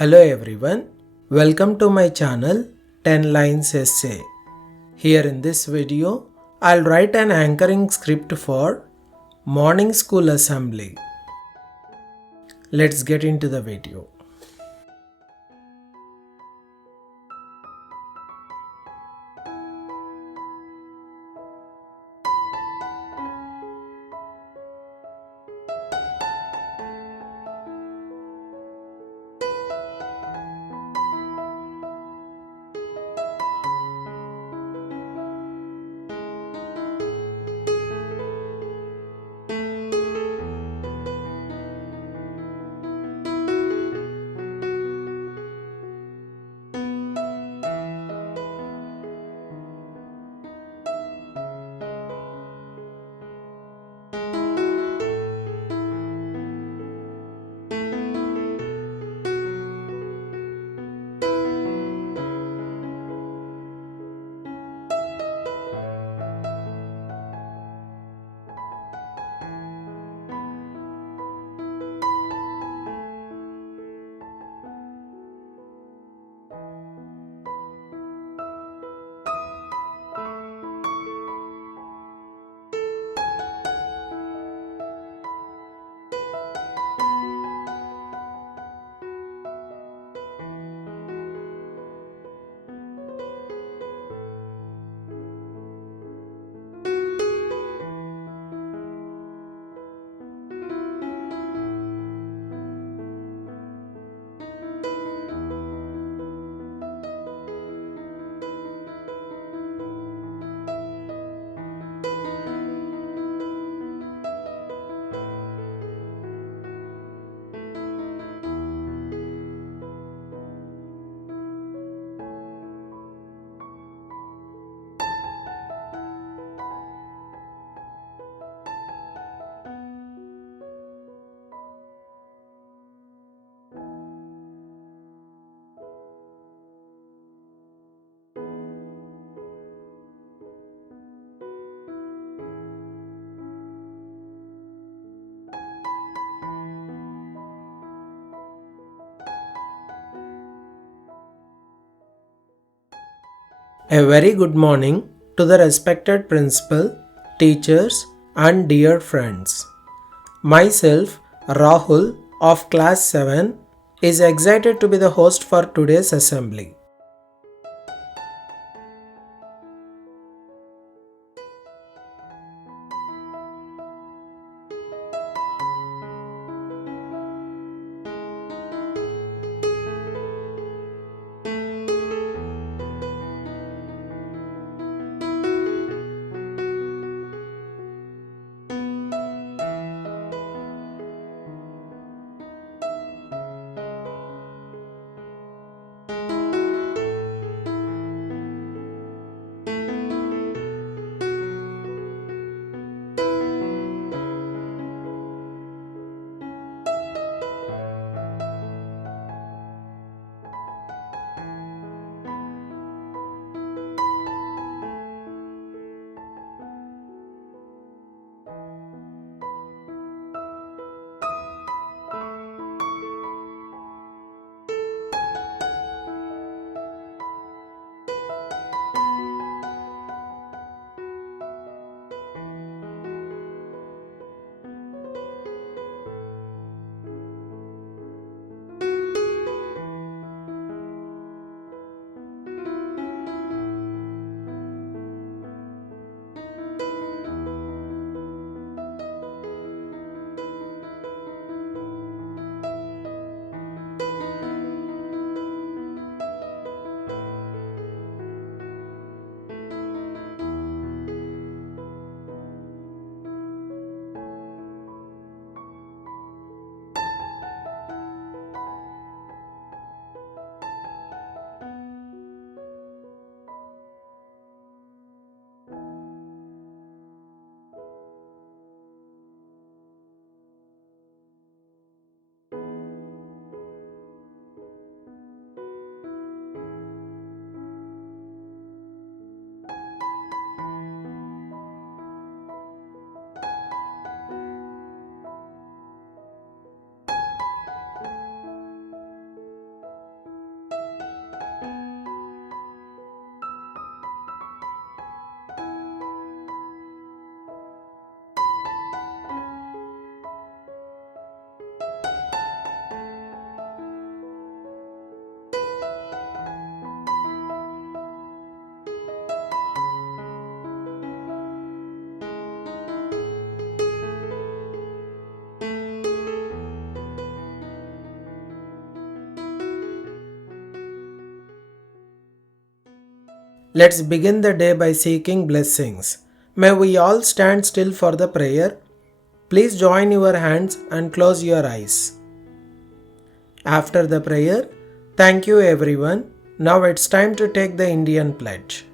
Hello everyone, welcome to my channel 10 Lines Essay. Here in this video, I'll write an anchoring script for Morning School Assembly. Let's get into the video. A very good morning to the respected principal, teachers, and dear friends. Myself, Rahul of class 7, is excited to be the host for today's assembly. Let's begin the day by seeking blessings. May we all stand still for the prayer. Please join your hands and close your eyes. After the prayer, thank you everyone. Now it's time to take the Indian pledge.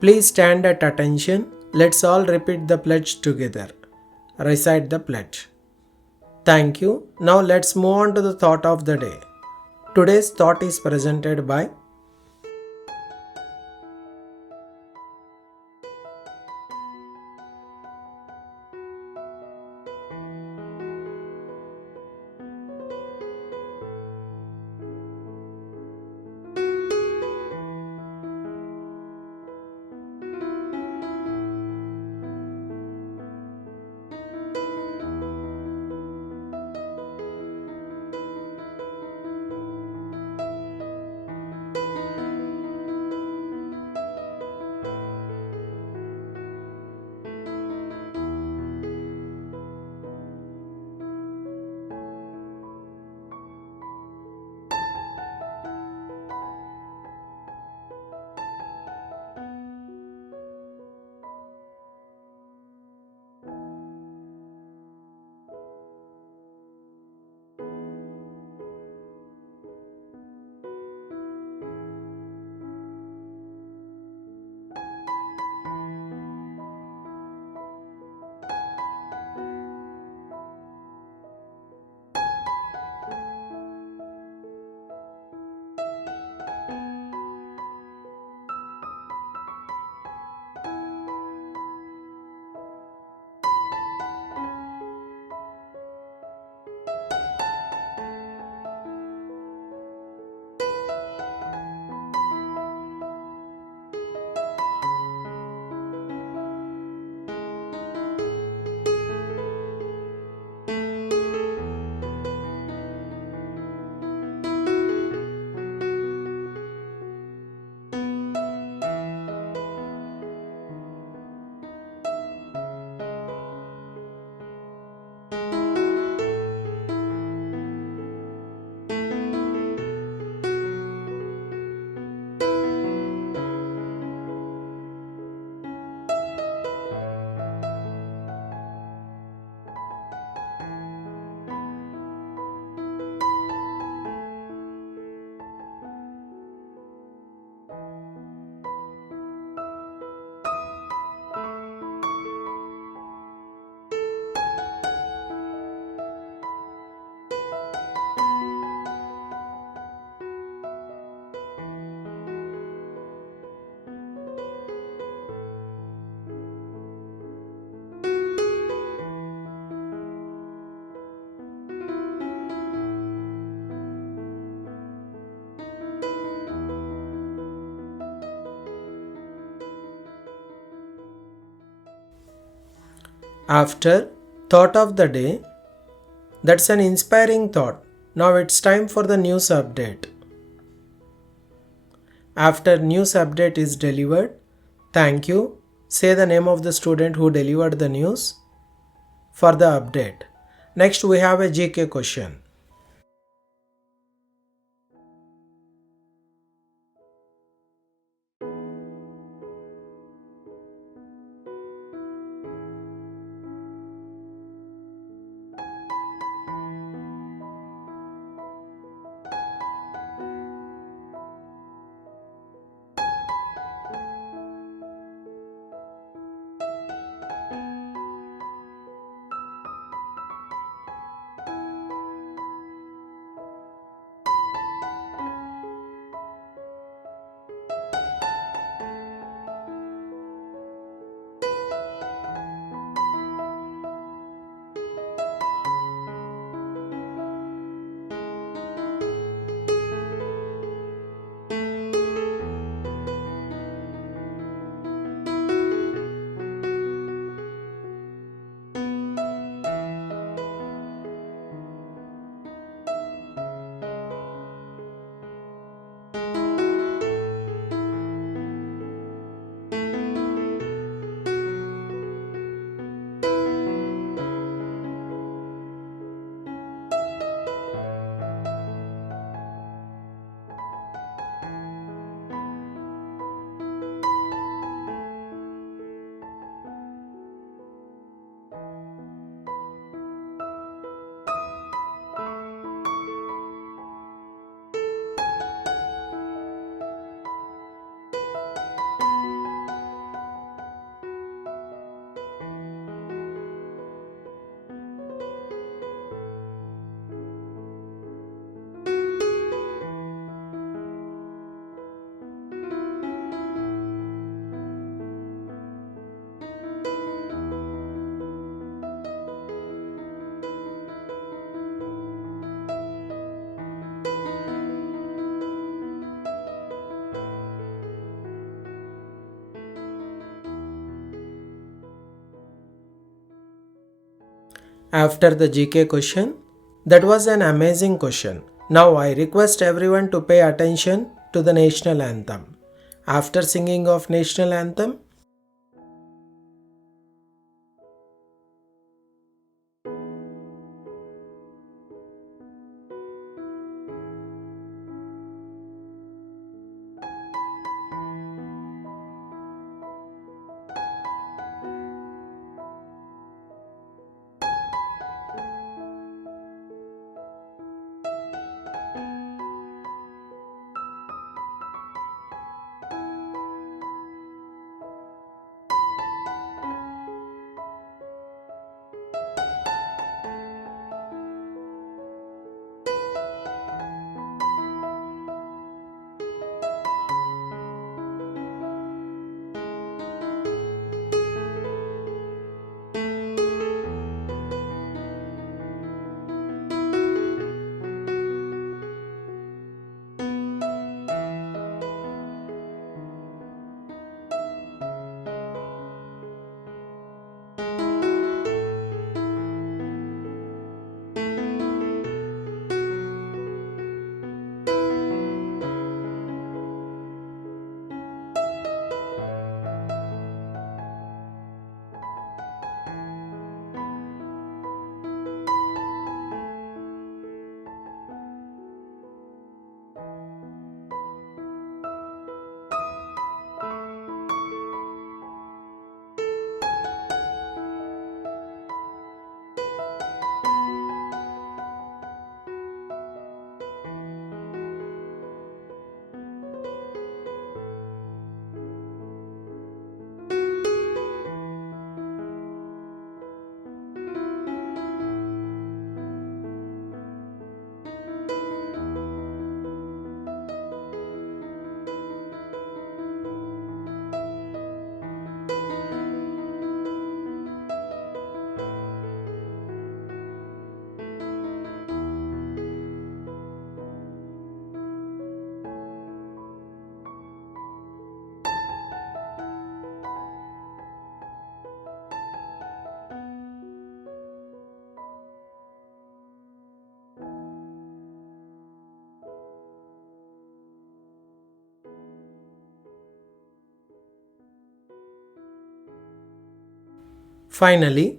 Please stand at attention. Let's all repeat the pledge together. Recite the pledge. Thank you. Now let's move on to the thought of the day. Today's thought is presented by After thought of the day, that's an inspiring thought. Now it's time for the news update. After news update is delivered, thank you. Say the name of the student who delivered the news for the update. Next we have a GK question. After the GK question, that was an amazing question. Now I request everyone to pay attention to the national anthem. After singing of national anthem, Finally,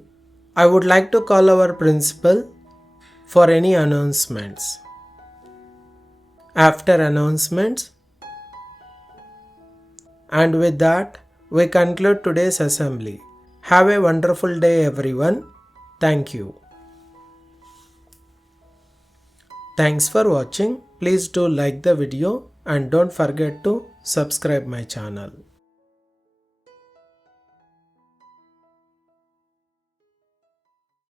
I would like to call our principal for any announcements. After announcements, and with that, we conclude today's assembly. Have a wonderful day, everyone. Thank you. Thanks for watching. Please do like the video and don't forget to subscribe my channel.